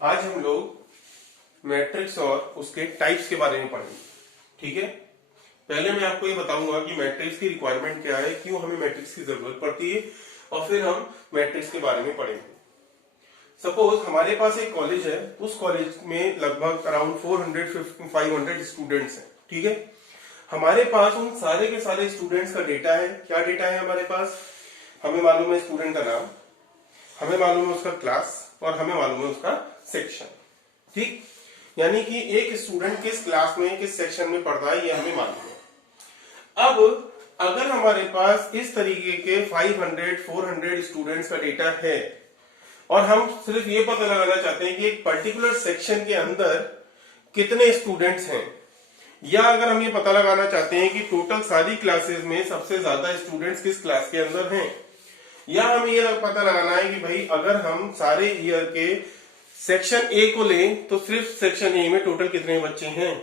आज हम लोग मैट्रिक्स और उसके टाइप्स के बारे में पढ़ेंगे। ठीक है, पहले मैं आपको ये बताऊंगा कि मैट्रिक्स की रिक्वायरमेंट क्या है, क्यों हमें मैट्रिक्स की जरूरत पड़ती है, और फिर हम मैट्रिक्स के बारे में पढ़ेंगे। सपोज हमारे पास एक कॉलेज है, उस कॉलेज में लगभग अराउंड 400-500 स्टूडेंट्स हैं। ठीक है, हमारे पास उन सारे के सारे स्टूडेंट्स का डेटा है। क्या डेटा है हमारे पास? हमें मालूम है स्टूडेंट का नाम, हमें मालूम है उसका क्लास, और हमें मालूम है उसका सेक्शन। ठीक, यानी कि एक स्टूडेंट किस क्लास में किस सेक्शन में पढ़ता है ये हमें मालूम है। अब अगर हमारे पास इस तरीके के 500-400 स्टूडेंट्स का डेटा है और हम सिर्फ ये पता लगाना चाहते हैं कि एक पर्टिकुलर सेक्शन के अंदर कितने स्टूडेंट्स हैं, या अगर हम ये पता लगाना चाहते हैं कि टोटल सारी क्लासेस में सबसे ज्यादा स्टूडेंट्स किस क्लास के अंदर हैं, या हमें ये पता लगाना है कि भाई अगर हम सारे ईयर के सेक्शन ए को लें तो सिर्फ सेक्शन ए में टोटल कितने बच्चे हैं।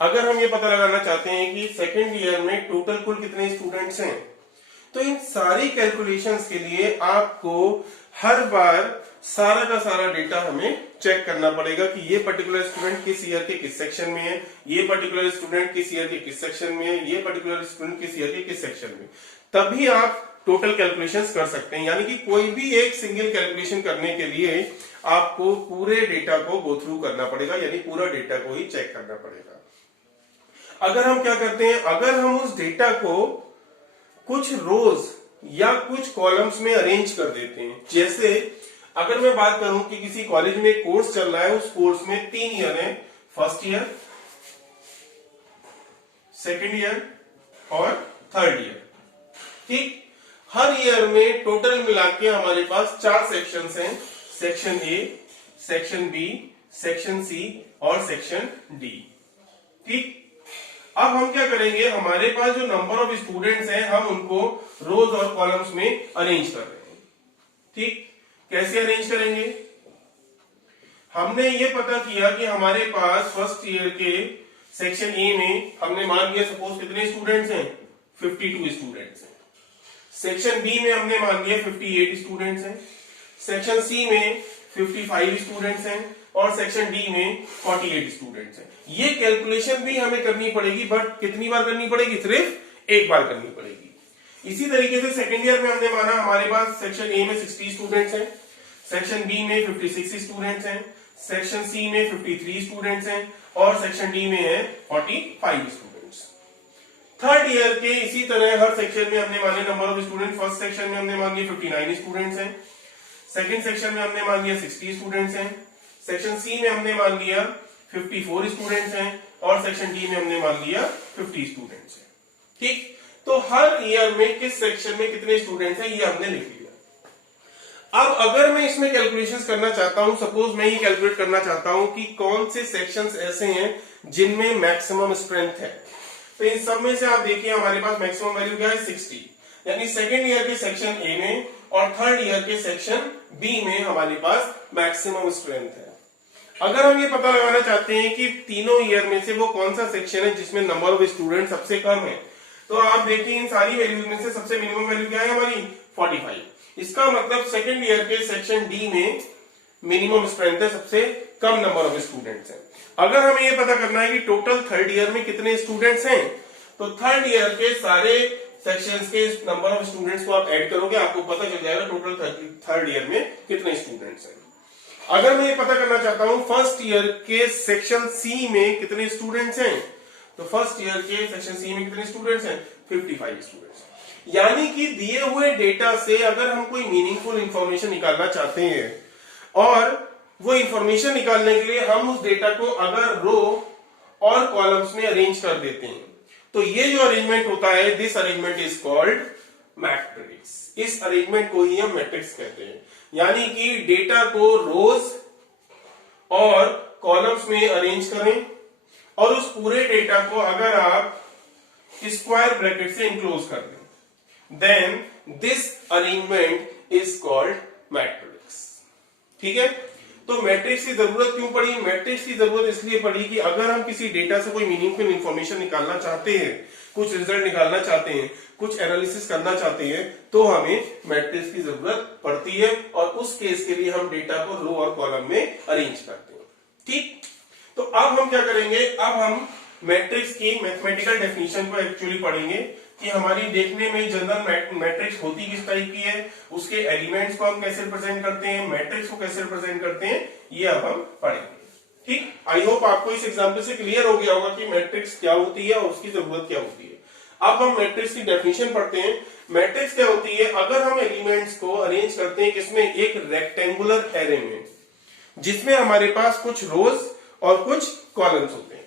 अगर हम ये पता लगाना चाहते हैं कि सेकेंड ईयर में टोटल कुल कितने स्टूडेंट्स हैं, तो इन सारी कैलकुलेशंस के लिए आपको हर बार सारा का सारा डेटा हमें चेक करना पड़ेगा कि ये पर्टिकुलर स्टूडेंट किस ईयर के किस सेक्शन में है, ये पर्टिकुलर स्टूडेंट किस ईयर के किस सेक्शन में है, ये पर्टिकुलर स्टूडेंट किस ईयर के किस सेक्शन में। तभी आप टोटल कैलकुलेशंस कर सकते हैं। यानी कि कोई भी एक सिंगल कैलकुलेशन करने के लिए आपको पूरे डेटा को गो थ्रू करना पड़ेगा, यानी पूरा डेटा को ही चेक करना पड़ेगा। अगर हम क्या करते हैं, अगर हम उस डेटा को कुछ रोज या कुछ कॉलम्स में अरेंज कर देते हैं, जैसे अगर मैं बात करूं कि किसी कॉलेज में एक कोर्स चल रहा है, उस कोर्स में 3 ईयर है, फर्स्ट ईयर, सेकेंड ईयर और थर्ड ईयर। ठीक, हर ईयर में टोटल मिला के हमारे पास 4 सेक्शंस हैं, section A, section B, section C और सेक्शन डी। ठीक, अब हम क्या करेंगे, हमारे पास जो नंबर ऑफ स्टूडेंट्स हैं हम उनको रोज और कॉलम्स में अरेंज कर रहे हैं। ठीक, कैसे अरेंज करेंगे? हमने ये पता किया कि हमारे पास फर्स्ट ईयर के सेक्शन ए में हमने मान लिया सपोज कितने स्टूडेंट्स हैं, 52 स्टूडेंट्स हैं। सेक्शन बी में हमने मान लिया 58 स्टूडेंट्स हैं, सेक्शन सी में 55 स्टूडेंट्स हैं और सेक्शन डी में 48 स्टूडेंट्स हैं। ये कैलकुलेशन भी हमें करनी पड़ेगी, बट कितनी बार करनी पड़ेगी? सिर्फ एक बार करनी पड़ेगी। इसी तरीके से सेकेंड ईयर में हमने माना हमारे पास सेक्शन ए में 60 स्टूडेंट्स हैं, सेक्शन बी में 56 स्टूडेंट्स हैं, सेक्शन सी में 53 स्टूडेंट्स हैं और सेक्शन डी में है 45 स्टूडेंट्स। थर्ड ईयर के इसी तरह हर सेक्शन में हमने माने number of student, first section में हमने मान लिया 59 स्टूडेंट्स हैं, सेकंड सेक्शन में हमने मान लिया 60 स्टूडेंट्स हैं, सेक्शन सी में हमने मान लिया 54 स्टूडेंट्स हैं और सेक्शन डी में हमने मान लिया 50 स्टूडेंट्स हैं। ठीक, तो हर ईयर में किस सेक्शन में कितने स्टूडेंट्स हैं ये हमने लिख लिया। अब अगर मैं इसमें कैलकुलेशंस करना चाहता हूं, सपोज मैं ये कैलकुलेट करना चाहता हूं कि कौन से सेक्शंस ऐसे हैं जिनमें मैक्सिमम स्ट्रेंथ है, तो इन सब में से आप देखिए हमारे पास मैक्सिमम वैल्यू क्या है, 60। यानी सेकेंड ईयर के सेक्शन ए में और थर्ड ईयर के सेक्शन बी में हमारे पास मैक्सिमम स्ट्रेंथ है। अगर हम ये पता लगाना चाहते हैं कि तीनों ईयर में से वो कौन सा सेक्शन है जिसमें नंबर ऑफ स्टूडेंट सबसे कम है, तो आप देखिए इन सारी वैल्यूज में से सबसे मिनिमम वैल्यू क्या है हमारी, 45। इसका मतलब सेकेंड ईयर के सेक्शन डी में मिनिमम स्ट्रेंथ है, सबसे कम नंबर ऑफ स्टूडेंट्स हैं। अगर हमें ये पता करना है कि टोटल थर्ड ईयर में कितने स्टूडेंट्स हैं, तो थर्ड ईयर के सारे सेक्शंस के नंबर ऑफ स्टूडेंट्स को आप ऐड करोगे, आपको पता चल जाएगा टोटल थर्ड ईयर में कितने स्टूडेंट्स हैं। अगर मैं ये पता करना चाहता हूं फर्स्ट ईयर के सेक्शन सी में कितने स्टूडेंट्स हैं, तो फर्स्ट ईयर के सेक्शन सी में कितने स्टूडेंट्स हैं, 55 स्टूडेंट्स। यानी कि दिए हुए डेटा से अगर हम कोई मीनिंगफुल इंफॉर्मेशन निकालना चाहते हैं, और वो इंफॉर्मेशन निकालने के लिए हम उस डेटा को अगर रो और कॉलम्स में अरेंज कर देते हैं, तो ये जो अरेंजमेंट होता है, this arrangement is called matrix. इस अरेंजमेंट को ही हम मैट्रिक्स कहते हैं। यानी कि डेटा को रोज और कॉलम्स में अरेंज करें और उस पूरे डेटा को अगर आप स्क्वायर ब्रैकेट से इंक्लोज कर दें, then this arrangement is called matrix. ठीक है, तो मैट्रिक्स की जरूरत क्यों पड़ी? मैट्रिक्स की जरूरत इसलिए पड़ी कि अगर हम किसी डेटा से कोई मीनिंगफुल इंफॉर्मेशन निकालना चाहते हैं, कुछ रिजल्ट निकालना चाहते हैं, कुछ एनालिसिस करना चाहते हैं, तो हमें मैट्रिक्स की जरूरत पड़ती है और उस केस के लिए हम डेटा को रो और कॉलम में अरेंज करते हैं। ठीक, तो अब हम क्या करेंगे, अब हम मैट्रिक्स की मैथमेटिकल डेफिनेशन को एक्चुअली पढ़ेंगे कि हमारी देखने में जनरल मैट्रिक्स होती किस टाइप की है, उसके एलिमेंट्स को हम कैसे रिप्रेजेंट करते हैं, मैट्रिक्स को कैसे रिप्रेजेंट करते हैं, ये अब हम पढ़ेंगे। ठीक, आई होप आपको इस एग्जांपल से क्लियर हो गया होगा कि मैट्रिक्स क्या होती है और उसकी जरूरत क्या होती है। अब हम मैट्रिक्स की डेफिनेशन पढ़ते हैं। मैट्रिक्स क्या होती है? अगर हम एलिमेंट्स को अरेंज करते हैं किसमें, एक रेक्टेंगुलर एरे में, जिसमें हमारे पास कुछ रोज और कुछ कॉलम्स होते हैं।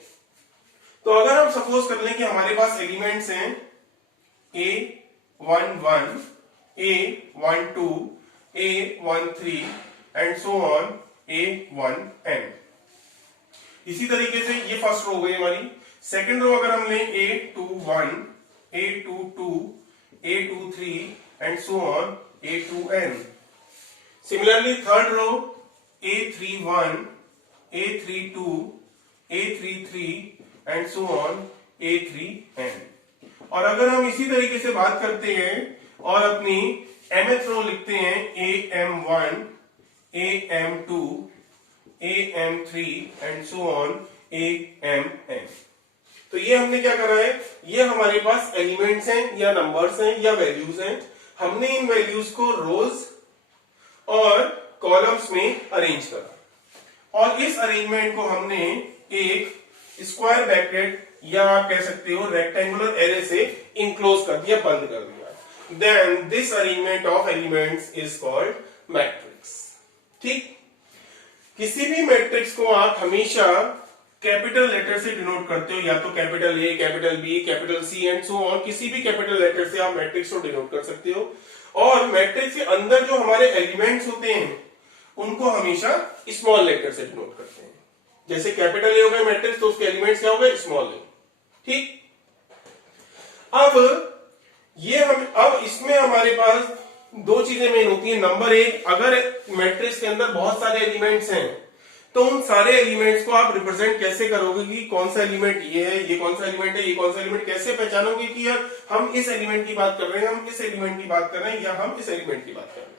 तो अगर हम सपोज कर लें कि हमारे पास एलिमेंट्स हैं A11, A12, A13 and so on A1n। इसी तरीके से ये फर्स्ट रो हो गई हमारी। सेकंड रो अगर हम लें A21, A22, A23 and so on A2n। Similarly third row A31, A32, A33 and so on A3n। और अगर हम इसी तरीके से बात करते हैं और अपनी mth रो लिखते हैं AM1, AM2, AM3 and so on AMn। तो ये हमने क्या करा है, ये हमारे पास एलिमेंट्स हैं या नंबर्स हैं या वैल्यूज हैं। हमने इन वैल्यूज को रोज और कॉलम्स में अरेंज करा और इस अरेंजमेंट को हमने एक स्क्वायर ब्रैकेट या आप कह सकते हो रेक्टेंगुलर एरे से इनक्लोज कर दिया, बंद कर दिया। Then this arrangement of elements is called matrix. ठीक, किसी भी मैट्रिक्स को आप हमेशा कैपिटल लेटर से डिनोट करते हो, या तो capital A, capital B, capital C and so on, किसी भी कैपिटल लेटर से आप मैट्रिक्स को डिनोट कर सकते हो। और मैट्रिक्स के अंदर जो हमारे एलिमेंट्स होते हैं उनको हमेशा स्मॉल लेटर से डिनोट करते हैं। जैसे कैपिटल ए हो गए मैट्रिक्स, तो उसके एलिमेंट्स क्या हो गए, स्मॉल ए। ठीक, अब इसमें हमारे पास दो चीजें मेन होती हैं। नंबर एक, अगर मैट्रिक्स के अंदर बहुत सारे एलिमेंट्स हैं तो उन सारे एलिमेंट्स को आप रिप्रेजेंट कैसे करोगे कि कौन सा एलिमेंट ये है, ये कौन सा एलिमेंट है, ये कौन सा एलिमेंट, कैसे पहचानोगे कि यार हम इस एलिमेंट की बात कर रहे हैं, हम इस एलिमेंट की बात कर रहे हैं, या हम इस एलिमेंट की बात कर रहे हैं।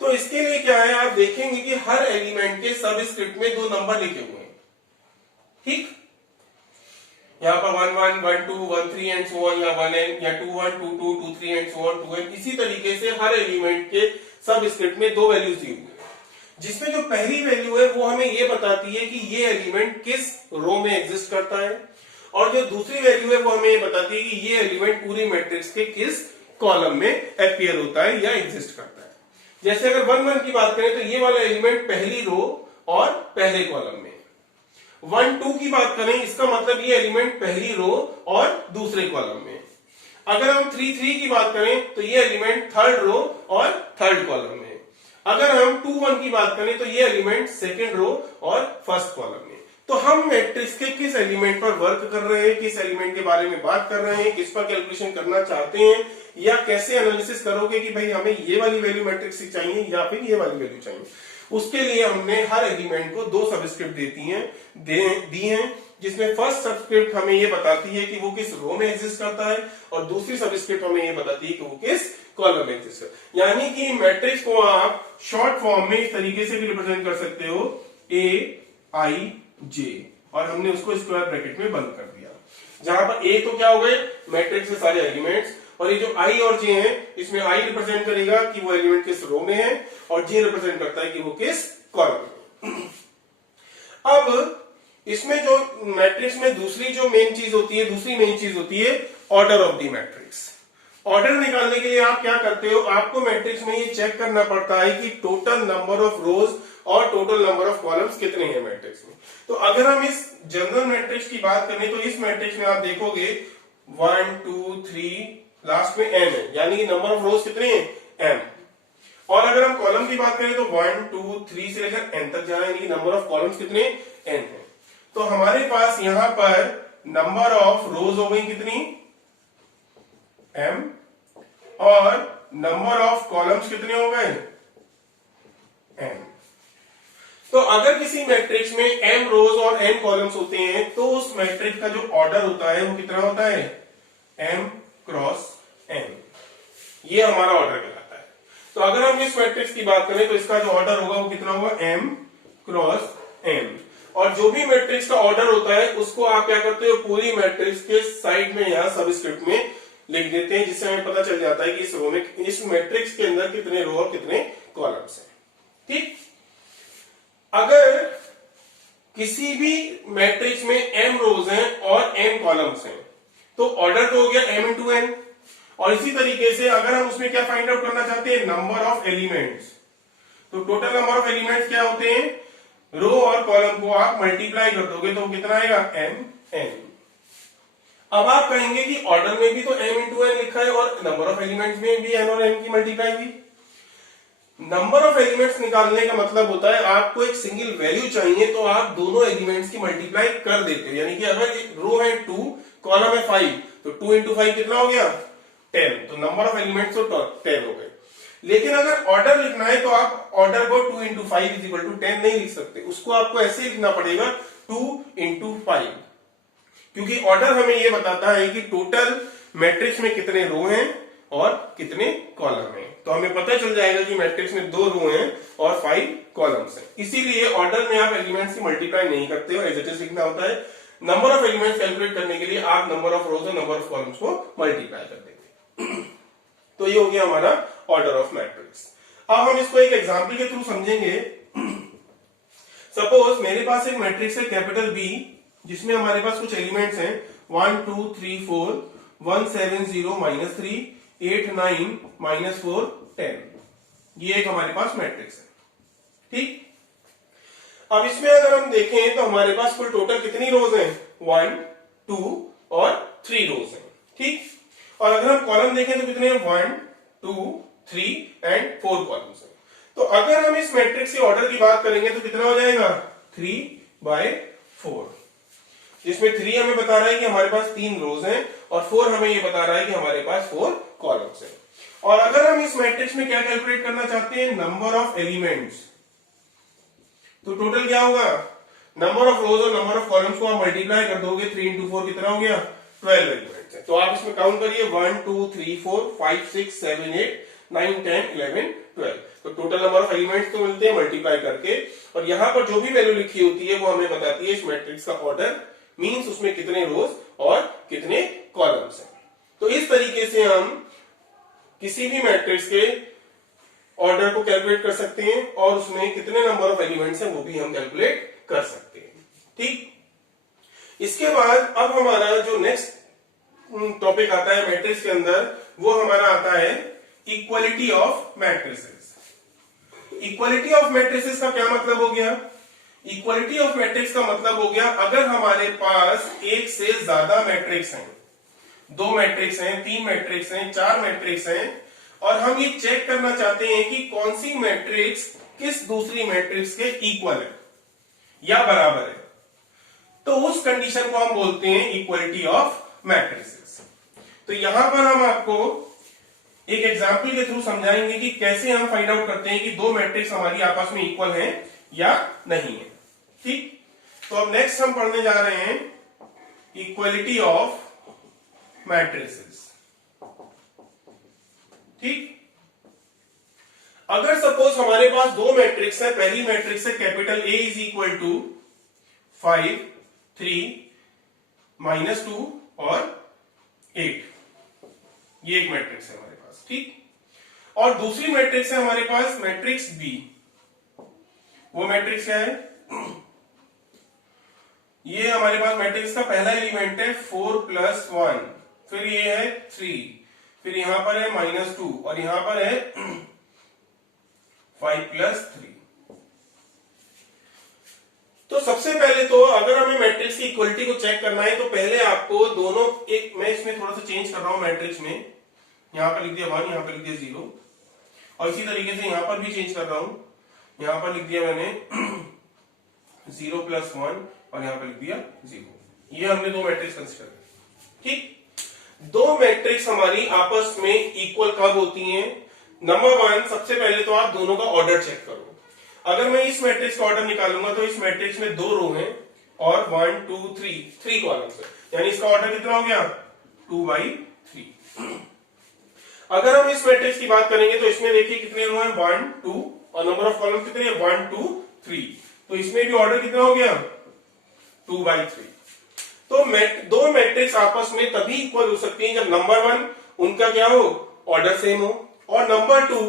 तो इसके लिए क्या है, आप देखेंगे कि हर एलिमेंट के सबस्क्रिप्ट में दो नंबर लिखे हुए हैं। ठीक, यहाँ पर 1 1 1 2 1 3 एंड सो ऑन, या 1n, या 2 1 2 2 2 3 एंड सो ऑन 2n। इसी तरीके से हर एलिमेंट के सबस्क्रिप्ट में दो वैल्यूज दी हुई है, जिसमें जो पहली वैल्यू है वो हमें ये बताती है कि ये एलिमेंट किस रो में एग्जिस्ट करता है, और जो दूसरी वैल्यू है वो हमें ये बताती है कि ये एलिमेंट पूरी मैट्रिक्स के किस कॉलम में अपीयर होता है या एग्जिस्ट करता है। जैसे अगर 1 1 की बात करें तो ये वाला एलिमेंट पहली रो और पहले कॉलम में। 1 2 की बात करें, इसका मतलब ये एलिमेंट पहली रो और दूसरे कॉलम में। अगर हम 3 3 की बात करें तो ये एलिमेंट थर्ड रो और थर्ड कॉलम में। अगर हम 2 1 की बात करें तो ये एलिमेंट सेकेंड रो और फर्स्ट कॉलम में। तो हम मैट्रिक्स के किस एलिमेंट पर वर्क कर रहे हैं, किस एलिमेंट के बारे में बात कर रहे हैं, किस पर कैलकुलेशन करना चाहते हैं, या कैसे एनालिसिस करोगे कि भाई हमें ये वाली वैल्यू मैट्रिक्स की चाहिए या फिर ये वाली वैल्यू चाहिए, उसके लिए हमने हर एलिमेंट को दो सबस्क्रिप्ट दी हैं, जिसमें फर्स्ट सबस्क्रिप्ट हमें ये बताती है कि वो किस रो में एग्जिस्ट करता है और दूसरी सबस्क्रिप्ट हमें ये बताती है कि वो किस कॉलम में एग्जिस्ट करता है। यानी कि मैट्रिक्स को आप शॉर्ट फॉर्म में इस तरीके से भी रिप्रेजेंट कर सकते हो, A I J, और हमने उसको स्क्वायर ब्रैकेट में बंद कर दिया। जहां पर A तो क्या हो गए, मैट्रिक्स के सारे एलिमेंट्स, और ये जो I और J है, इसमें I रिप्रेजेंट करेगा कि वो एलिमेंट किस रो में है, और J रिप्रेजेंट करता है कि वो किस कॉलम में। अब इसमें जो मैट्रिक्स में दूसरी मेन चीज होती है order of the matrix. Order निकालने के लिए आप क्या करते हो, आपको मैट्रिक्स में ये चेक करना पड़ता है कि टोटल नंबर ऑफ रोज और टोटल नंबर ऑफ कॉलम्स कितने हैं मैट्रिक्स में। तो अगर हम इस जनरल मैट्रिक्स की बात करें तो इस मैट्रिक्स में आप देखोगे 1 2 3 लास्ट में m है, यानी कि नंबर ऑफ रोज कितने हैं, m। और अगर हम कॉलम की बात करें तो 1 2 3 से लेकर n तक जा रहे हैं, यानी कि नंबर ऑफ कॉलम्स कितने n है। तो हमारे पास यहां पर नंबर ऑफ रोज हो गई कितनी, m, और नंबर ऑफ कॉलम्स कितने हो गए, n। तो अगर किसी मैट्रिक्स में m रोज और n कॉलम्स होते हैं तो उस मैट्रिक्स का जो ऑर्डर होता है वो कितना होता है, m क्रॉस n। ये हमारा ऑर्डर कहलाता है। तो अगर हम इस मैट्रिक्स की बात करें तो इसका जो ऑर्डर होगा वो कितना होगा, m क्रॉस n। और जो भी मैट्रिक्स का ऑर्डर होता है उसको आप क्या करते हो, पूरी मैट्रिक्स के साइड में या सबस्क्रिप्ट में लिख देते हैं, जिससे हमें पता चल जाता है कि इस रो में, इस मैट्रिक्स के अंदर कितने रो और कितने कॉलम्स हैं। ठीक। अगर किसी भी मैट्रिक्स में m रोज हैं और n कॉलम्स हैं तो ऑर्डर तो हो गया m इंटू n। और इसी तरीके से अगर हम उसमें क्या फाइंड आउट करना चाहते हैं, नंबर ऑफ एलिमेंट्स, तो टोटल नंबर ऑफ एलिमेंट्स क्या होते हैं, रो और कॉलम को आप मल्टीप्लाई कर दोगे तो कितना आएगा, m n। अब आप कहेंगे कि ऑर्डर में भी तो m इंटू n लिखा है और नंबर ऑफ एलिमेंट्स में भी n और n की मल्टीप्लाई हुई। नंबर ऑफ एलिमेंट्स निकालने का मतलब होता है आपको एक सिंगल वैल्यू चाहिए तो आप दोनों एलिमेंट्स की मल्टीप्लाई कर देते हो। यानी कि अगर रो है 2, कॉलम है 5, तो 2 इंटू 5 कितना हो गया, 10। तो नंबर ऑफ एलिमेंट्स तो 10 हो गए। लेकिन अगर ऑर्डर लिखना है तो आप ऑर्डर को 2 इंटू 5 इज इक्वल टू 10 नहीं लिख सकते, उसको आपको ऐसे लिखना पड़ेगा 2 इंटू 5, क्योंकि ऑर्डर हमें यह बताता है कि टोटल मैट्रिक्स में कितने रो हैं और कितने कॉलम हैं। तो हमें पता चल जाएगा कि मैट्रिक्स में 2 रो हैं और 5 कॉलम्स हैं। इसीलिए ऑर्डर में आप एलिमेंट्स की मल्टीप्लाई नहीं करते हो, एज इट इज लिखना होता है। नंबर ऑफ एलिमेंट्स कैलकुलेट करने के लिए आप नंबर ऑफ रोज और नंबर ऑफ कॉलम्स को मल्टीप्लाई कर देते। तो ये हो गया हमारा ऑर्डर ऑफ मैट्रिक्स। अब हम इसको एक एग्जांपल के थ्रू समझेंगे। सपोज मेरे पास एक मैट्रिक्स है कैपिटल B, जिसमें हमारे पास कुछ एलिमेंट्स हैं 1 2 3 4 1 7 0 -3 8 9 -4 10। ये एक हमारे पास मैट्रिक्स है। ठीक। अब इसमें अगर हम देखें तो हमारे पास कुल टोटल कितनी रोज हैं, 1 2 और 3 रोज हैं। ठीक। और अगर हम कॉलम देखें तो कितने हैं, 1 2 3 एंड 4 कॉलम्स हैं। तो अगर हम इस मैट्रिक्स के ऑर्डर की बात करेंगे तो कितना हो जाएगा, 3/4, जिसमें 3 हमें बता रहा है कि हमारे पास 3 रोज हैं और 4 हमें ये बता रहा है कि हमारे पास 4 कॉलम्स हैं। और अगर हम इस मैट्रिक्स में क्या कैलकुलेट करना चाहते हैं, नंबर ऑफ एलिमेंट्स, तो टोटल क्या होगा, नंबर ऑफ रोज और नंबर ऑफ कॉलम्स को आप मल्टीप्लाई कर दोगे, 3 इंटू 4 कितना हो गया, 12 एलिमेंट्स है। तो आप इसमें काउंट करिए 1 2 3 4 5 6 7 8 9 10 11 12। तो टोटल नंबर ऑफ एलिमेंट्स तो मिलते हैं मल्टीप्लाई करके, और यहां पर जो भी वैल्यू लिखी होती है वो हमें बताती है इस मैट्रिक्स का ऑर्डर, मींस उसमें कितने रोज और कितने कॉलम्स हैं। तो इस तरीके से हम किसी भी मैट्रिक्स के ऑर्डर को कैलकुलेट कर सकते हैं और उसमें कितने नंबर ऑफ एलिमेंट्स हैं वो भी हम कैलकुलेट कर सकते हैं। ठीक। इसके बाद अब हमारा जो नेक्स्ट टॉपिक आता है मैट्रिक्स के अंदर, वो हमारा आता है equality of matrices. Equality of matrices का क्या मतलब हो गया, इक्वलिटी ऑफ मैट्रिक्स का मतलब हो गया अगर हमारे पास एक से ज्यादा मैट्रिक्स हैं, 2 मैट्रिक्स हैं, 3 मैट्रिक्स हैं, 4 मैट्रिक्स हैं, और हम ये चेक करना चाहते हैं कि कौन सी मैट्रिक्स किस दूसरी मैट्रिक्स के इक्वल है या बराबर है, तो उस कंडीशन को हम बोलते हैं इक्वलिटी ऑफ मैट्रिसेस। तो यहां पर हम आपको एक एग्जांपल के थ्रू समझाएंगे कि कैसे हम फाइंड आउट करते हैं कि 2 मैट्रिक्स हमारी आपस में इक्वल हैं या नहीं है। ठीक। तो अब नेक्स्ट हम पढ़ने जा रहे हैं इक्वलिटी ऑफ मैट्रिसेस। ठीक। अगर सपोज हमारे पास 2 मैट्रिक्स है, पहली मैट्रिक्स है capital A is equal to 5 3 -2 और 8, ये एक मैट्रिक्स है हमारे पास। ठीक। और दूसरी मैट्रिक्स है हमारे पास मैट्रिक्स B। वो मैट्रिक्स क्या है, ये हमारे पास मैट्रिक्स का पहला एलिमेंट है 4 + 1, फिर ये है 3, फिर यहां पर है -2 और यहां पर है 5 + 3। तो सबसे पहले तो अगर हमें मैट्रिक्स की इक्वलिटी को चेक करना है तो पहले आपको दोनों, एक मैं इसमें थोड़ा सा चेंज कर रहा हूं मैट्रिक्स में, यहां पर लिख दिया 1, यहां पर लिख दिया 0, और इसी तरीके से यहां पर भी चेंज कर रहा हूं, यहां पर लिख दिया मैंने 0 + 1 और यहां पर लिख दिया 0। ये हमने 2 मैट्रिक्स कंसीडर किए। ठीक। 2 मैट्रिक्स हमारी आपस में इक्वल कब होती हैं, नंबर 1, सबसे पहले तो आप दोनों का ऑर्डर चेक करो। अगर मैं इस मैट्रिक्स का ऑर्डर निकालूंगा तो इस मैट्रिक्स में 2 रो हैं और 1 2 3 कॉलम्स है, यानी इसका ऑर्डर कितना हो गया 2/3। अगर हम इस मैट्रिक्स की बात करेंगे तो इसमें देखिए कितने रो हैं 1 2 और नंबर ऑफ कॉलम कितने हैं 1 2 3, तो इसमें भी ऑर्डर कितना हो गया 2/3। तो दो मैट्रिक्स आपस में तभी इक्वल हो सकती हैं जब नंबर 1 उनका क्या हो ऑर्डर सेम हो, और नंबर 2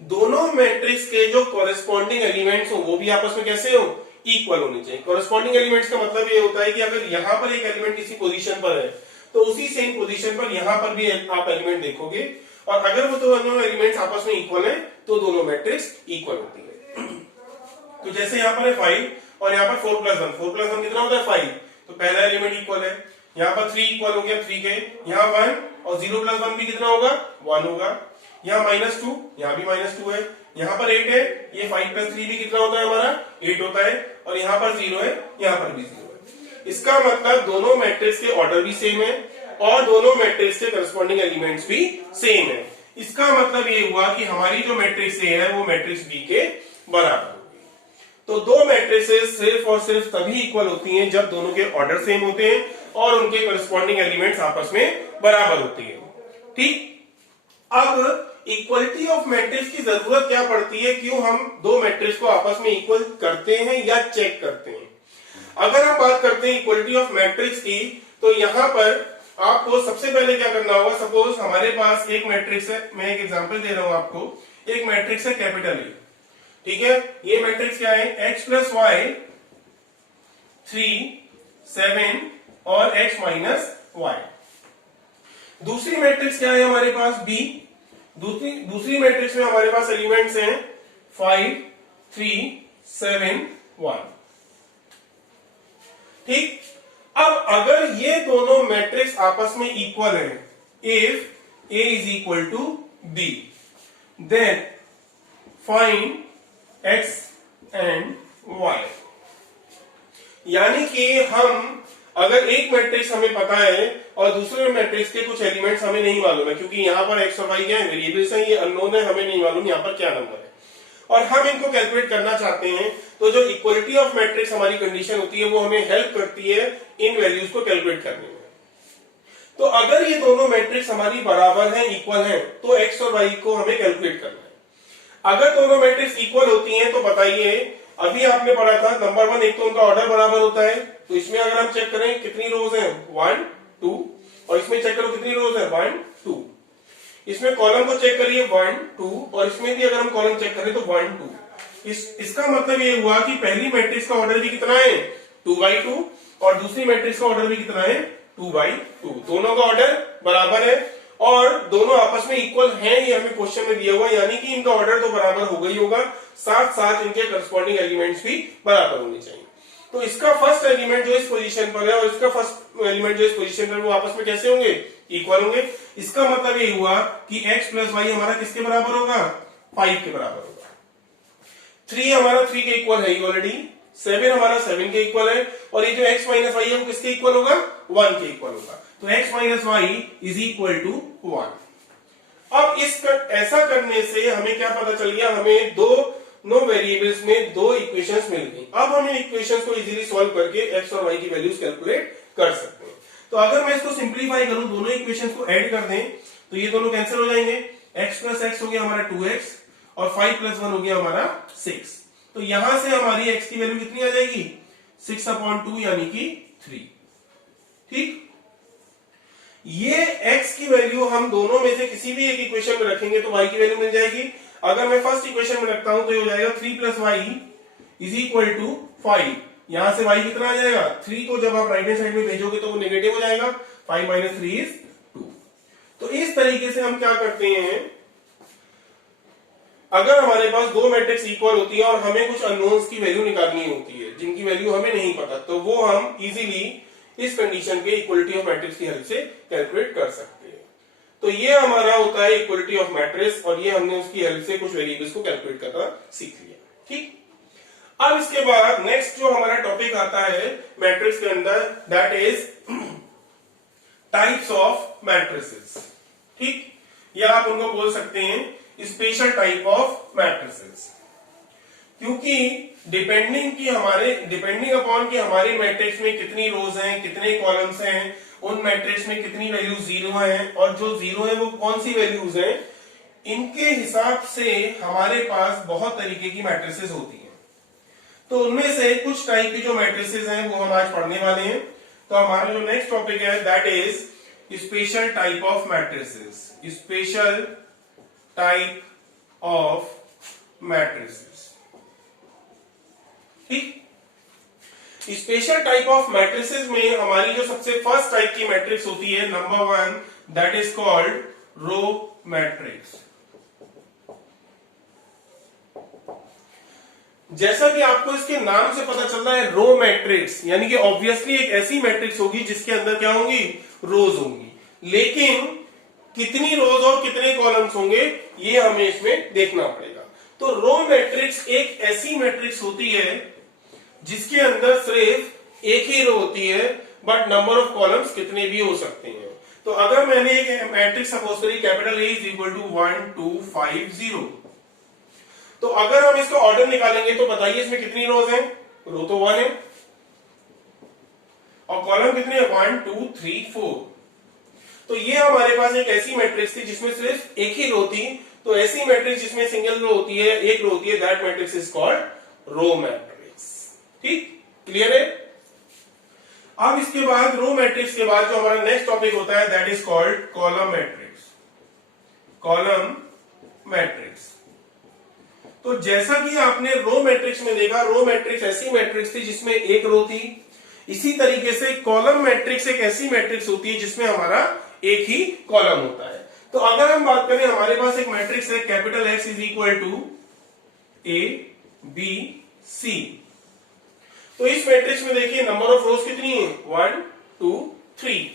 दोनों मैट्रिक्स के जो कॉरेस्पॉन्डिंग एलिमेंट्स हो वो भी आपस में कैसे हो इक्वल होने चाहिए। कॉरेस्पॉन्डिंग एलिमेंट्स का मतलब ये होता है कि अगर यहां पर एक एलिमेंट किसी पोजीशन पर है तो उसी सेम पोजीशन पर यहां पर भी आप एलिमेंट देखोगे, और अगर वो दोनों एलिमेंट्स आपस में इक्वल है तो दोनों मैट्रिक्स इक्वल होती है। तो जैसे यहाँ पर है 5 और यहाँ पर 4+1, 4+1 कितना होता है 5, तो पहला एलिमेंट इक्वल है। यहाँ पर 3 इक्वल हो गया 3 के, यहाँ 1 और 0+1 भी कितना होगा 1 होगा। यहाँ -2, यहाँ भी -2 है। यहाँ पर 8 है, ये 5+3 भी कितना होता है हमारा 8 होता है, और यहाँ पर 0 है, यहाँ पर भी 0 है। इसका मतलब दोनों मैट्रिक्स के ऑर्डर भी सेम है और दोनों मैट्रिक्स के करस्पॉन्डिंग एलिमेंट्स भी सेम है। इसका मतलब ये हुआ कि हमारी जो मैट्रिक्स ए है वो मैट्रिक्स बी के बराबर होगी। तो दो मैट्रिसेस सिर्फ और सिर्फ तभी इक्वल होती हैं जब दोनों के ऑर्डर सेम होते हैं और उनके करस्पॉन्डिंग एलिमेंट्स आपस में बराबर होती है। ठीक, अब इक्वलिटी ऑफ मैट्रिक्स की जरूरत क्या पड़ती है, क्यों हम दो मैट्रिक्स को आपस में इक्वल करते हैं या चेक करते हैं। अगर हम बात करते हैं इक्वलिटी ऑफ मैट्रिक्स की, तो यहां पर आपको सबसे पहले क्या करना होगा, सपोज हमारे पास एक मैट्रिक्स है, मैं एक एग्जांपल दे रहा हूं आपको, एक मैट्रिक्स है कैपिटल ए, ठीक है। ये मैट्रिक्स क्या है x + y 3 7 और x - y। दूसरी मैट्रिक्स क्या है हमारे पास b, दूसरी मैट्रिक्स में हमारे पास एलिमेंट्स हैं 5 3 7 1। ठीक, अब अगर ये दोनों मैट्रिक्स आपस में इक्वल है, if a = b, then find x and y। यानी कि हम अगर एक मैट्रिक्स हमें पता है और दूसरे मैट्रिक्स के कुछ एलिमेंट्स हमें नहीं मालूम है, क्योंकि यहाँ पर x और y क्या है वेरिएबल्स हैं, ये अननोन है, हमें नहीं मालूम यहाँ पर क्या नंबर है, और हम इनको कैलकुलेट करना चाहते हैं, तो जो इक्वलिटी ऑफ मैट्रिक्स हमारी कंडीशन होती है वो हमें हेल्प करती है इन वैल्यूज को कैलकुलेट करने में। तो अगर ये दोनों मैट्रिक्स हमारी बराबर है, इक्वल है, तो x और y को हमें कैलकुलेट करना है। अगर दोनों मैट्रिक्स इक्वल होती हैं तो बताइए, अभी आपने पढ़ा था नंबर 1 एक तो उनका ऑर्डर बराबर होता है, तो इसमें अगर हम चेक करें कितनी रोज हैं 1 2, और इसमें चेक करो कितनी रोज है 1 2, इसमें कॉलम को चेक करिए 1 2, और इसमें भी अगर हम कॉलम चेक करें तो 1 2। इसका मतलब ये हुआ कि पहली मैट्रिक्स का ऑर्डर भी कितना है 2/2 और दूसरी मैट्रिक्स का ऑर्डर भी कितना है 2/2। दोनों का ऑर्डर बराबर है और दोनों आपस में इक्वल हैं, ये हमें क्वेश्चन में दिया हुआ, यानी कि इनका ऑर्डर तो बराबर हो गई होगा, साथ साथ इनके करस्पॉन्डिंग एलिमेंट्स भी बराबर होने चाहिए। तो इसका फर्स्ट एलिमेंट जो इस पोजीशन पर है और इसका फर्स्ट एलिमेंट जो इस पोजीशन पर है वो आपस में कैसे होंगे इक्वल होंगे। इसका मतलब ये हुआ कि x + y हमारा किसके बराबर होगा 5 के बराबर होगा। 3 हमारा 3 के इक्वल है ऑलरेडी, 7 हमारा 7 के इक्वल है, और ये जो x - y है वो किसके इक्वल होगा 1 के इक्वल होगा। तो x - y = 1। अब ऐसा करने से हमें क्या पता चल गया, हमें दोनों वेरिएबल्स में दो इक्वेशंस मिल गई। अब हम इन इक्वेशंस को इजीली सॉल्व करके x और y की वैल्यूज कैलकुलेट कर सकते हैं। तो अगर मैं इसको सिंप्लीफाई करूं, दोनों इक्वेशंस को ऐड कर दें, तो ये दोनों कैंसिल हो जाएंगे। x + x हो गया हमारा 2x और 5 + 1 हो गया हमारा 6। तो यहां से हमारी x की वैल्यू कितनी आ जाएगी 6/2 यानी कि 3। ठीक, ये x की वैल्यू हम दोनों में से किसी भी एक इक्वेशन में रखेंगे तो y की वैल्यू मिल जाएगी। अगर मैं फर्स्ट इक्वेशन में रखता हूं तो ये हो जाएगा 3 + y = 5। यहां से y कितना आ जाएगा 3 को जब आप राइट हैंड साइड में भेजोगे तो वो नेगेटिव हो जाएगा, 5 - 3 = 2। तो इस तरीके से हम क्या करते हैं, अगर हमारे पास दो मैट्रिक्स इक्वल होती है और हमें कुछ अननोन्स की वैल्यू निकालनी होती है जिनकी वैल्यू हमें नहीं पता, तो वो हम इजीली इस कंडीशन के इक्वलिटी ऑफ मैट्रिक्स की हेल्प से कैलकुलेट कर सकते हैं। तो ये हमारा होता है इक्वलिटी ऑफ मैट्रिक्स, और ये हमने उसकी हेल्प से कुछ वेरिएबल्स को कैलकुलेट करना सीख लिया। ठीक, अब इसके बाद नेक्स्ट जो हमारा टॉपिक आता है मैट्रिक्स के अंदर, that is types of matrices. ठीक, या आप उनको बोल सकते हैं स्पेशल टाइप ऑफ मैट्रिसेस। क्योंकि डिपेंडिंग अपॉन कि हमारे मैट्रिक्स में कितनी रोज हैं, कितने कॉलम्स हैं, उन मैट्रिक्स में कितनी वैल्यू जीरो हैं, और जो जीरो है वो कौन सी वैल्यूज हैं, इनके हिसाब से हमारे पास बहुत तरीके की मैट्रिसेस होती हैं। तो उनमें से कुछ टाइप की जो मैट्रिसेस हैं वो हम आज पढ़ने वाले हैं। तो हमारा जो नेक्स्ट टॉपिक है that is special type of matrices. Special type of matrices. ठीक, स्पेशल टाइप ऑफ मैट्रिसेस में हमारी जो सबसे फर्स्ट टाइप की मैट्रिक्स होती है, number one, that is called row matrix. जैसा कि आपको इसके नाम से पता चल रहा है, रो मैट्रिक्स यानी कि ऑब्वियसली एक ऐसी मैट्रिक्स होगी जिसके अंदर क्या होंगी, रोज होंगी, लेकिन कितनी रोज और कितने कॉलम्स होंगे ये हमें इसमें देखना पड़ेगा। तो रो मैट्रिक्स एक ऐसी मैट्रिक्स होती है जिसके अंदर सिर्फ एक ही रो होती है, बट नंबर ऑफ कॉलम्स कितने भी हो सकते हैं। तो अगर मैंने एक मैट्रिक्स सपोज करी capital A is equal to 1 2 5 0, तो अगर हम इसका ऑर्डर निकालेंगे तो बताइए इसमें कितनी रोज हैं, रो तो 1 है, और कॉलम कितने हैं, 1 2 3 4। तो ये हमारे पास एक ऐसी मैट्रिक्स थी जिसमें सिर्फ एक ही रो थी। तो ऐसी मैट्रिक्स जिसमें सिंगल रो होती है, एक रो होती है, that matrix is called row matrix. ठीक, क्लियर है। अब इसके बाद रो मैट्रिक्स के बाद जो हमारा नेक्स्ट टॉपिक होता है that is called column matrix. Column matrix. तो जैसा कि आपने रो मैट्रिक्स में देखा, रो मैट्रिक्स ऐसी मैट्रिक्स थी जिसमें एक रो थी। इसी तरीके से कॉलम मैट्रिक्स एक ऐसी मैट्रिक्स होती है जिसमें हमारा एक ही कॉलम होता है। तो अगर हम बात करें, हमारे पास एक मैट्रिक्स है capital X is equal to A B C. तो इस मैट्रिक्स में देखिए नंबर ऑफ रोज कितनी है, 1 2 3,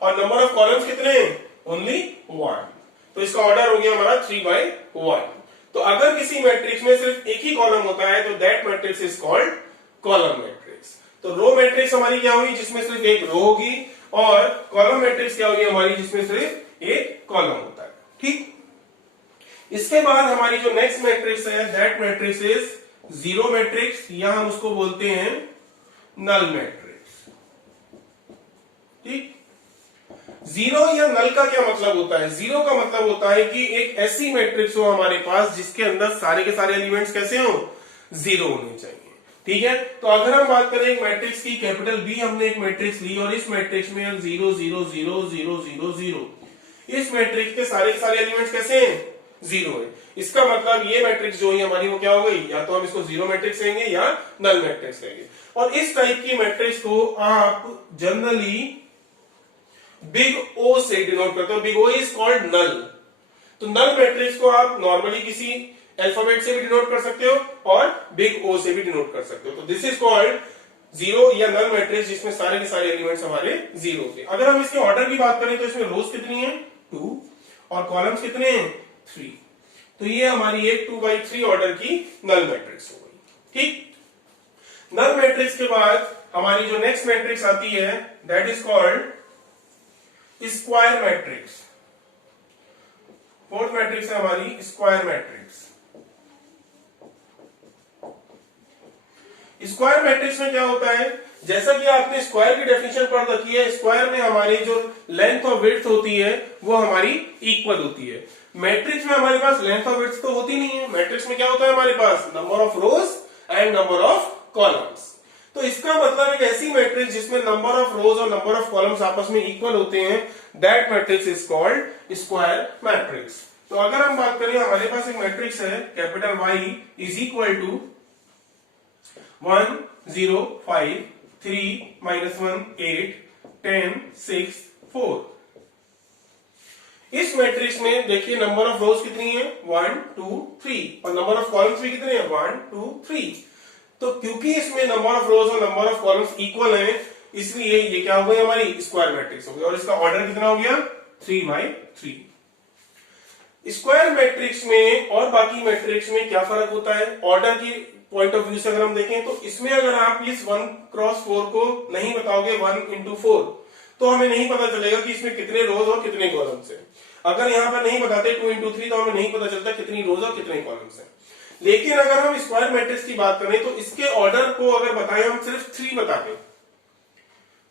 और नंबर ऑफ कॉलम्स कितने हैं, ओनली 1। तो इसका ऑर्डर हो गया हमारा 3/1। तो अगर किसी मैट्रिक्स में सिर्फ एक ही कॉलम होता है तो that matrix is called column matrix. तो रो मैट्रिक्स हमारी क्या होगी, जिसमें सिर्फ एक रो होगी, और कॉलम मैट्रिक्स क्या होगी हमारी, जिसमें सिर्फ एक कॉलम होता है। ठीक, इसके बाद हमारी जो नेक्स्ट मैट्रिक्स है that matrix is zero matrix, या हम उसको बोलते हैं नल मैट्रिक्स। ठीक, जीरो या नल का क्या मतलब होता है, जीरो का मतलब होता है कि एक ऐसी मैट्रिक्स हो हमारे पास जिसके अंदर सारे के सारे एलिमेंट्स कैसे हो, जीरो होने चाहिए। ठीक है, तो अगर हम बात करें एक मैट्रिक्स की, कैपिटल बी हमने एक मैट्रिक्स ली और इस मैट्रिक्स में 0 0 0 0 0 0, इस मैट्रिक्स के सारे एलिमेंट्स कैसे हैं, जीरो है। इसका मतलब ये मैट्रिक्स जो है हमारी वो क्या हो गई, या तो हम इसको जीरो मैट्रिक्स कहेंगे या नल मैट्रिक्स कहेंगे। और इस टाइप की मैट्रिक्स को आप जनरली बिग ओ से डिनोट करते हो। Big O is called null. तो नल मैट्रिक्स को आप नॉर्मली किसी अल्फाबेट से भी डिनोट कर सकते हो और बिग ओ से भी डिनोट कर सकते हो। तो दिस इज कॉल्ड जीरो या नल मैट्रिक्स जिसमें सारे के सारे एलिमेंट्स हमारे जीरो थे। अगर हम इसके ऑर्डर की बात करें तो इसमें रोज कितनी है, 2, और कॉलम्स कितने हैं, 3। तो ये हमारी एक 2/3 ऑर्डर की नल मैट्रिक्स हो गई। ठीक, नल मैट्रिक्स के बाद हमारी जो नेक्स्ट मैट्रिक्स आती है that is called square matrix. Fourth matrix है हमारी स्क्वायर मैट्रिक्स। स्क्वायर मैट्रिक्स में क्या होता है, जैसा कि आपने स्क्वायर की डेफिनेशन पढ़ रखी है, स्क्वायर में हमारी जो लेंथ और विड्थ होती है वो हमारी इक्वल होती है। मैट्रिक्स में हमारे पास लेंथ और विड्थ तो होती नहीं है। मैट्रिक्स में क्या होता है हमारे पास, number of rows and number of columns. तो इसका मतलब एक ऐसी मैट्रिक्स जिसमें नंबर ऑफ रोज और नंबर ऑफ कॉलम्स आपस में इक्वल होते हैं, that matrix is called square matrix. तो अगर हम बात करें, हमारे पास एक मैट्रिक्स है capital Y is equal to 1 0 5 3 -1 8 10 6 4। इस मैट्रिक्स में देखिए नंबर ऑफ रोज कितनी है, 1 2 3, और नंबर ऑफ कॉलम्स भी कितने हैं, 1 2 3। तो क्योंकि इसमें नंबर ऑफ रोज और नंबर ऑफ कॉलम्स इक्वल हैं, इसलिए ये क्या हो गई हमारी स्क्वायर मैट्रिक्स हो गई, और इसका ऑर्डर कितना हो गया, 3/3। स्क्वायर मैट्रिक्स में और बाकी मैट्रिक्स में क्या फर्क होता है, ऑर्डर की पॉइंट ऑफ व्यू से अगर हम देखें तो इसमें अगर आप इस 1 क्रॉस 4 को नहीं बताओगे 1 into 4, तो हमें नहीं पता चलेगा कि इसमें कितने रोज और कितने कॉलम्स हैं। अगर यहां पर नहीं बताते 2 into 3 तो हमें नहीं पता चलता कितनी रोज और कितने कॉलम्स हैं। लेकिन अगर हम स्क्वायर मैट्रिक्स की बात करें तो इसके ऑर्डर को अगर बताएं हम सिर्फ 3 बता दें,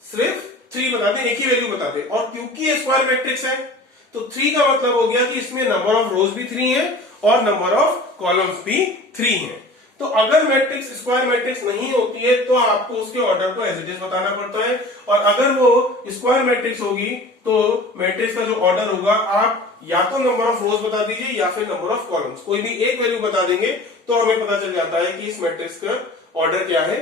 सिर्फ 3 बता दें, एक ही वैल्यू बता दें, और क्योंकि ये स्क्वायर मैट्रिक्स है तो 3 का मतलब हो गया कि इसमें नंबर ऑफ रोज भी 3 है और नंबर ऑफ कॉलम्स भी 3 है। तो अगर मैट्रिक्स स्क्वायर मैट्रिक्स नहीं होती है तो आपको उसके ऑर्डर को एज इट इज बताना पड़ता है, और अगर वो स्क्वायर मैट्रिक्स होगी तो मैट्रिक्स का जो ऑर्डर होगा आप या तो नंबर ऑफ रोज बता दीजिए या फिर नंबर ऑफ कॉलम्स, कोई भी एक वैल्यू बता देंगे तो हमें पता चल जाता है कि इस मैट्रिक्स का ऑर्डर क्या है,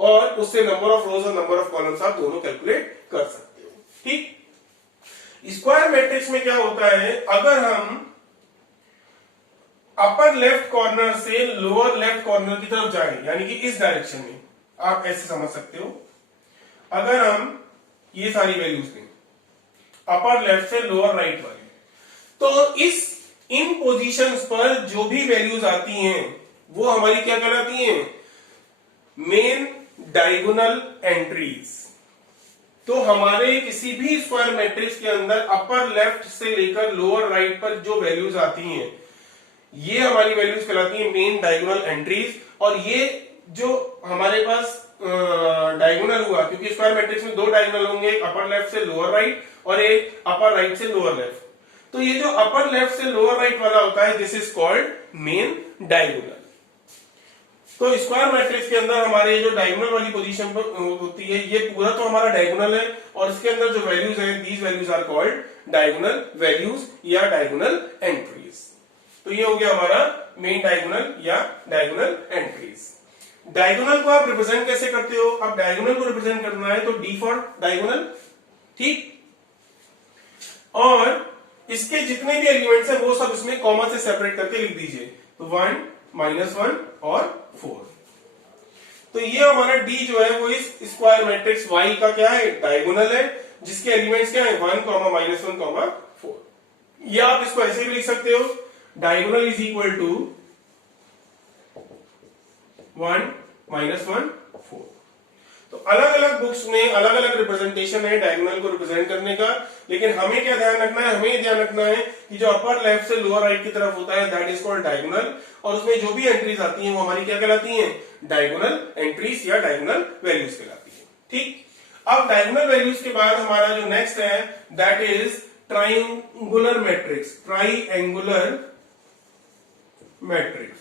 और उससे नंबर ऑफ रोज और नंबर ऑफ कॉलम्स आप दोनों कैलकुलेट कर सकते हो। ठीक, स्क्वायर मैट्रिक्स में क्या होता है, अगर हम अपर लेफ्ट कॉर्नर से लोअर लेफ्ट कॉर्नर की तरफ जाएं, यानी कि इस डायरेक्शन में, आप ऐसे समझ सकते हो, अगर हम ये सारी वैल्यूज लें अपर लेफ्ट से लोअर राइट वाली, तो इन पोजीशंस पर जो भी वैल्यूज आती हैं वो हमारी क्या कहलाती हैं, मेन डायगोनल एंट्रीज। तो हमारे किसी भी स्क्वायर मैट्रिक्स के अंदर अपर लेफ्ट से लेकर लोअर राइट पर जो वैल्यूज आती हैं ये हमारी वैल्यूज कहलाती हैं मेन डायगोनल एंट्रीज। और ये जो हमारे पास डायगोनल हुआ, क्योंकि स्क्वायर मैट्रिक्स में 2 डायगोनल होंगे, एक अपर लेफ्ट से लोअर राइट और एक अपर राइट से लोअर लेफ्ट, तो ये जो अपर लेफ्ट से लोअर राइट वाला होता है this is called main diagonal. तो स्क्वायर मैट्रिक्स के अंदर हमारे जो डायगोनल वाली पोजीशन होती है ये पूरा तो हमारा डायगोनल है, और इसके अंदर जो वैल्यूज हैं these values are called diagonal values या डायगोनल एंट्रीज। तो ये हो गया हमारा मेन डायगोनल या डायगोनल एंट्रीज। डायगोनल को आप रिप्रेजेंट कैसे करते हो, अब डायगोनल को रिप्रेजेंट करना है तो डी फॉर डायगोनल, ठीक, और इसके जितने भी एलिमेंट्स हैं वो सब इसमें कॉमा से सेपरेट करके लिख दीजिए, तो 1 -1 और 4। तो ये हमारा डी जो है वो इस स्क्वायर मैट्रिक्स वाई का क्या है, डायगोनल है, जिसके एलिमेंट्स क्या है 1, -1, 4। या आप इसको ऐसे भी लिख सकते हो, डायगोनल इज इक्वल टू 1 -1 4। तो अलग अलग बुक्स में अलग अलग रिप्रेजेंटेशन है डायगोनल को रिप्रेजेंट करने का, लेकिन हमें क्या ध्यान रखना है, हमें ध्यान रखना है कि जो अपर लेफ्ट से लोअर राइट की तरफ होता है दैट इज कॉल्ड डायगोनल, और उसमें जो भी एंट्रीज आती हैं वो हमारी क्या कहलाती हैं, डायगोनल एंट्रीज या डायगोनल वैल्यूज कहलाती है। ठीक, अब डायगोनल वैल्यूज के बाद हमारा जो नेक्स्ट है that is triangular matrix, triangular matrix.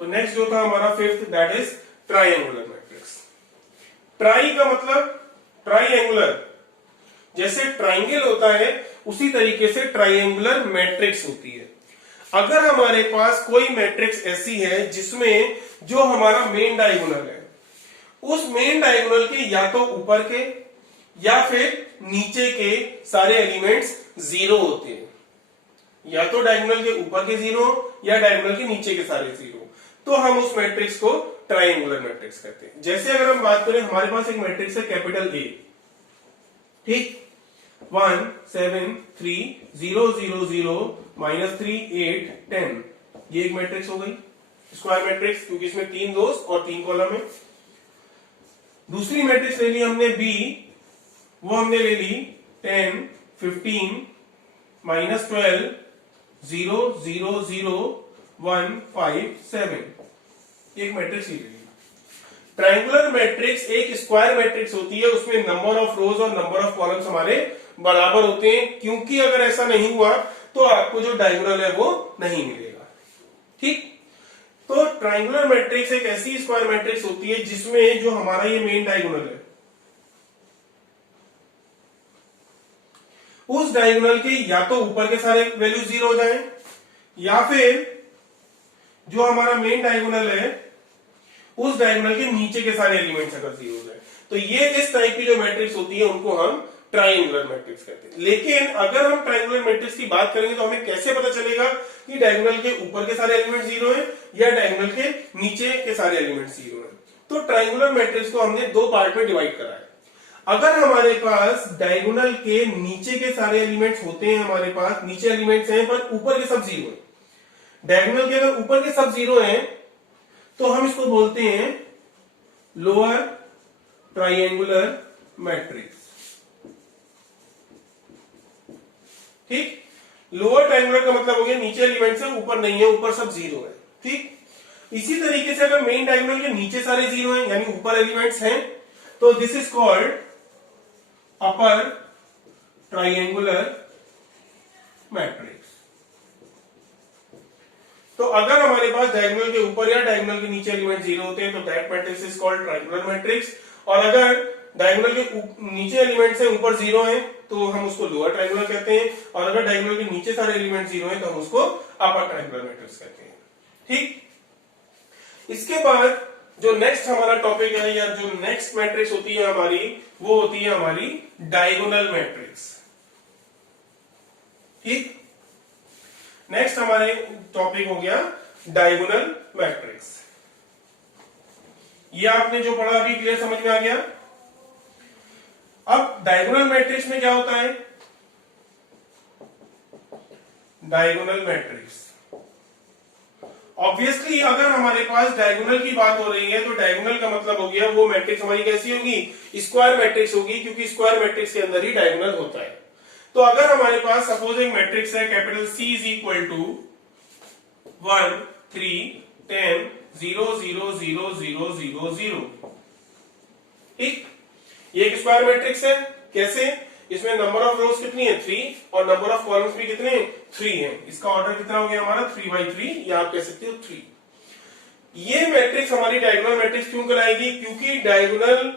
तो नेक्स्ट जो था हमारा fifth that is triangular matrix. Try का मतलब ट्राइंगुलर, जैसे ट्राइंगल होता है उसी तरीके से ट्राइंगुलर मैट्रिक्स होती है। अगर हमारे पास कोई मैट्रिक्स ऐसी है जिसमें जो हमारा मेन डायगोनल है उस मेन डायगोनल के या तो ऊपर के या फिर नीचे के सारे एलिमेंट्स 0 होते हैं, या तो डायगोनल के ऊपर के 0 या डायगोनल के नीचे के सारे 0, तो हम उस मैट्रिक्स को ट्राइंगुलर मैट्रिक्स कहते हैं। जैसे अगर हम बात करें, हमारे पास एक मैट्रिक्स है कैपिटल ए, ठीक, 1 7 3 0 0 0 -3 8 10, ये एक मैट्रिक्स हो गई स्क्वायर मैट्रिक्स, क्योंकि इसमें 3 रोज और 3 कॉलम है। दूसरी मैट्रिक्स ले ली हमने बी, वो हमने ले ली 10 15 -12 0 0 0 1 5 7, एक मैट्रिक्स ही ले ली। ट्रायंगुलर मैट्रिक्स एक स्क्वायर मैट्रिक्स होती है, उसमें नंबर ऑफ रोज और नंबर ऑफ कॉलम्स हमारे बराबर होते हैं, क्योंकि अगर ऐसा नहीं हुआ तो आपको जो डायगोनल है वो नहीं मिलेगा। ठीक, तो ट्रायंगुलर मैट्रिक्स एक ऐसी स्क्वायर मैट्रिक्स होती है जिसमें जो हमारा ये मेन डायगोनल है उस डायगोनल के या तो ऊपर के सारे वैल्यू 0 हो जाए, या फिर जो हमारा मेन डायगोनल है उस डायगोनल के नीचे के सारे एलिमेंट्स अगर 0 हो जाए, तो ये इस टाइप की जो मैट्रिक्स होती है उनको हम ट्रायंगुलर मैट्रिक्स कहते हैं। लेकिन अगर हम ट्रायंगुलर मैट्रिक्स की बात करेंगे तो हमें कैसे पता चलेगा कि डायगोनल के ऊपर के सारे एलिमेंट 0 है या डायगोनल के नीचे के सारे एलिमेंट 0 है? तो ट्रायंगुलर मैट्रिक्स को हमने 2 पार्ट में डिवाइड करा है। अगर हमारे पास डायगोनल के नीचे के सारे एलिमेंट्स होते हैं, हमारे पास नीचे एलिमेंट्स हैं पर ऊपर के सब 0 है, डायगोनल के अगर ऊपर के सब 0 हैं तो हम इसको बोलते हैं लोअर ट्रायंगुलर मैट्रिक्स। ठीक, लोअर ट्रायंगुलर का मतलब नीचे एलिमेंट्स है ऊपर नहीं है, ऊपर सब जीरो है। ठीक, इसी तरीके से अगर मेन डायगोनल के नीचे सारे जीरो हैं यानी ऊपर एलिमेंट्स हैं तो this is called upper triangular matrix. तो अगर हमारे पास डायगोनल के ऊपर या डायगोनल के नीचे एलिमेंट जीरो होते हैं तो that matrix is called triangular matrix, और अगर डायगोनल के नीचे एलिमेंट्स हैं ऊपर जीरो हैं तो हम उसको लोअर ट्राइंगुलर कहते हैं, और अगर डायगोनल के नीचे सारे एलिमेंट जीरो हैं तो हम उसको अपर ट्राइंगुलर मैट्रिक्स कहते हैं। ठीक, इसके बाद जो नेक्स्ट हमारा टॉपिक है या जो नेक्स्ट मैट्रिक्स होती है हमारी, वो होती है हमारी डायगोनल मैट्रिक्स। ठीक, नेक्स्ट हमारे टॉपिक हो गया डायगोनल मैट्रिक्स। ये आपने जो पढ़ा अभी क्लियर समझ में आ गया। अब डायगोनल मैट्रिक्स में क्या होता है? डायगोनल मैट्रिक्स ऑब्वियसली अगर हमारे पास डायगोनल की बात हो रही है तो डायगोनल का मतलब हो गया वो मैट्रिक्स हमारी कैसी होगी? स्क्वायर मैट्रिक्स होगी, क्योंकि स्क्वायर मैट्रिक्स के अंदर ही डायगोनल होता है। तो अगर हमारे पास सपोज एक मैट्रिक्स है capital C is equal to 1 3 10 0 0 0 0 0 0। ठीक, ये एक स्क्वायर मैट्रिक्स है। कैसे? इसमें नंबर ऑफ रोज कितनी है? 3, और नंबर ऑफ कॉलम्स भी कितने? 3 है। इसका ऑर्डर कितना हो गया हमारा? 3/3, या आप कह सकते हो 3। ये मैट्रिक्स हमारी डायगोनल मैट्रिक्स क्यों कहलाएगी? क्योंकि डायगोनल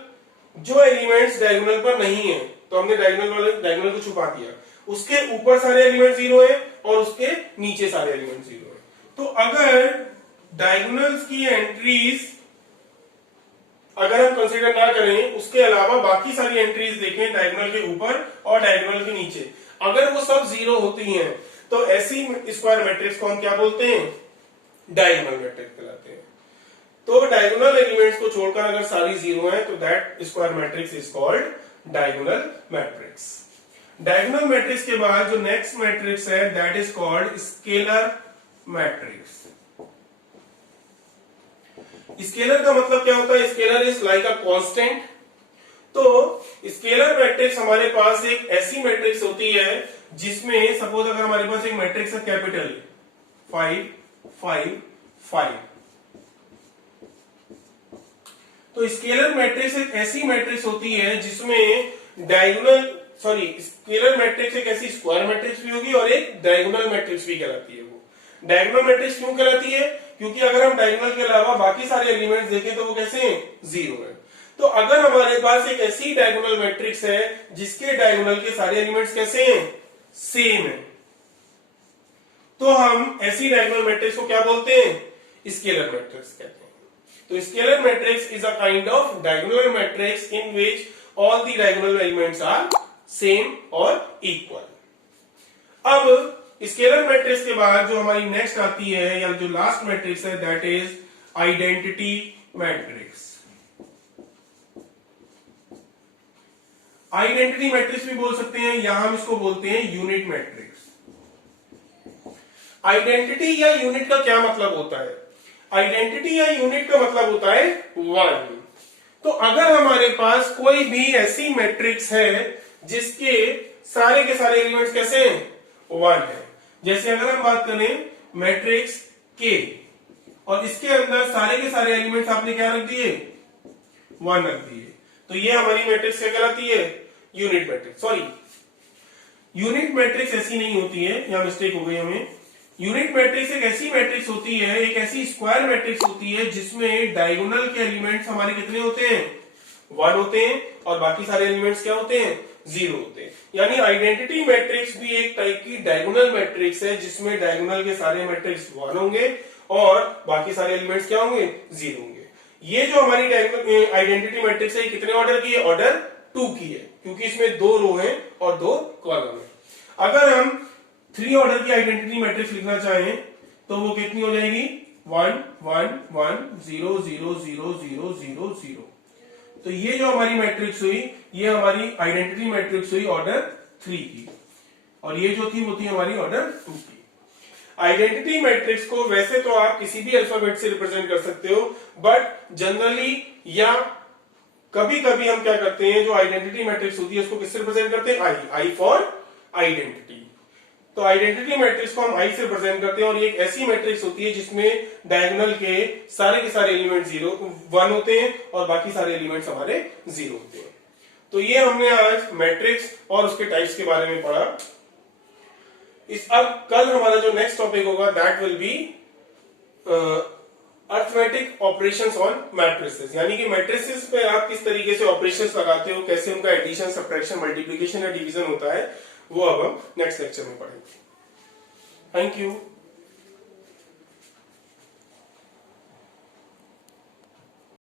जो एलिमेंट्स डायगोनल पर नहीं है, तो हमने डायगोनल को छुपा दिया, उसके ऊपर सारे एलिमेंट जीरो है और उसके नीचे सारे एलिमेंट जीरो है। तो अगर डायगोनल्स की एंट्रीज अगर हम कंसीडर ना करें, उसके अलावा बाकी सारी एंट्रीज देखें डायगोनल के ऊपर और डायगोनल के नीचे, अगर वो सब जीरो होती हैं तो ऐसी स्क्वायर मैट्रिक्स को हम क्या बोलते हैं? डायगोनल मैट्रिक्स कहलाते हैं। तो डायगोनल एलिमेंट्स को छोड़कर अगर सारी जीरो है तो that square matrix is called diagonal matrix. Diagonal matrix के बाद जो नेक्स्ट मैट्रिक्स है that is called scalar matrix. Scalar का मतलब क्या होता है? Scalar is like a constant. तो स्केलर मैट्रिक्स हमारे पास एक ऐसी मैट्रिक्स होती है जिसमें सपोज अगर हमारे पास एक मैट्रिक्स है कैपिटल 5 5 5, तो स्केलर मैट्रिक्स एक ऐसी मैट्रिक्स होती है जिसमें स्केलर मैट्रिक्स एक ऐसी स्क्वायर मैट्रिक्स भी होगी और एक डायगोनल मैट्रिक्स भी कहलाती है। वो डायगोनल मैट्रिक्स क्यों कहलाती है? क्योंकि अगर हम डायगोनल के अलावा बाकी सारे एलिमेंट्स देखें तो वो कैसे हैं? जीरो है। तो अगर हमारे पास एक ऐसी डायगोनल मैट्रिक्स है जिसके डायगोनल के सारे एलिमेंट्स कैसे हैं? सेम है, तो हम ऐसी डायगोनल मैट्रिक्स को क्या बोलते हैं? स्केलर मैट्रिक्स कहते हैं। तो scalar matrix is a kind of diagonal matrix in which all the diagonal elements are same और इक्वल। अब स्केलर मैट्रिक्स के बाद जो हमारी नेक्स्ट आती है या जो लास्ट मैट्रिक्स है that is identity matrix. Identity matrix भी बोल सकते हैं या हम इसको बोलते हैं यूनिट मैट्रिक्स। आइडेंटिटी या यूनिट का क्या मतलब होता है? आइडेंटिटी या यूनिट का मतलब होता है 1। तो अगर हमारे पास कोई भी ऐसी मैट्रिक्स है जिसके सारे के सारे एलिमेंट्स कैसे हैं? 1 है। जैसे अगर हम बात करें मैट्रिक्स के और इसके अंदर सारे के सारे एलिमेंट्स आपने क्या रख दिए? 1 रख दिए, तो ये हमारी मैट्रिक्स क्या कहलाती है? Unit matrix. Sorry, unit matrix ऐसी नहीं होती है, यहां मिस्टेक हो गई हमें। यूनिट मैट्रिक्स एक ऐसी मैट्रिक्स होती है, एक ऐसी स्क्वायर मैट्रिक्स होती है जिसमें डायगोनल के एलिमेंट्स हमारे कितने होते हैं? 1 होते हैं और बाकी सारे एलिमेंट्स क्या होते हैं? 0 होते हैं। यानी आइडेंटिटी मैट्रिक्स भी एक टाइप की डायगोनल मैट्रिक्स है जिसमें डायगोनल के सारे मैट्रिक्स 1 होंगे और बाकी सारे एलिमेंट्स क्या होंगे? 0 होंगे। ये जो हमारी आइडेंटिटी मैट्रिक्स है कितने ऑर्डर की है? ऑर्डर 2 की है, क्योंकि इसमें 2 रो है और 2 कॉलम है। अगर हम 3 ऑर्डर की आइडेंटिटी मैट्रिक्स लिखना चाहें तो वो कितनी हो जाएगी? 1 1 1 0 0 0 0 0 0। तो ये जो हमारी मैट्रिक्स हुई ये हमारी आइडेंटिटी मैट्रिक्स हुई ऑर्डर 3 की, और ये जो थी वो थी हमारी ऑर्डर 2 की। आइडेंटिटी मैट्रिक्स को वैसे तो आप किसी भी अल्फाबेट से रिप्रेजेंट कर सकते हो, बट जनरली या कभी कभी हम क्या करते हैं, जो आइडेंटिटी मैट्रिक्स होती है उसको किससे रिप्रेजेंट करते हैं? I for identity. तो आइडेंटिटी मैट्रिक्स को हम आई से रिप्रेजेंट करते हैं और ये एक ऐसी मैट्रिक्स होती है जिसमें डायगोनल के सारे एलिमेंट 1 होते हैं और बाकी सारे एलिमेंट्स हमारे 0 होते हैं। तो ये हमने आज मैट्रिक्स और उसके टाइप्स के बारे में पढ़ा। अब कल हमारा जो नेक्स्ट टॉपिक होगा that will be arithmetic operations on matrices, यानी कि मैट्रिसेस पे आप किस तरीके से ऑपरेशंस लगाते हो, कैसे उनका एडिशन, सब्ट्रैक्शन, मल्टीप्लिकेशन या डिवीजन होता है, वो अब हम नेक्स्ट लेक्चर में पढ़ेंगे। Thank you.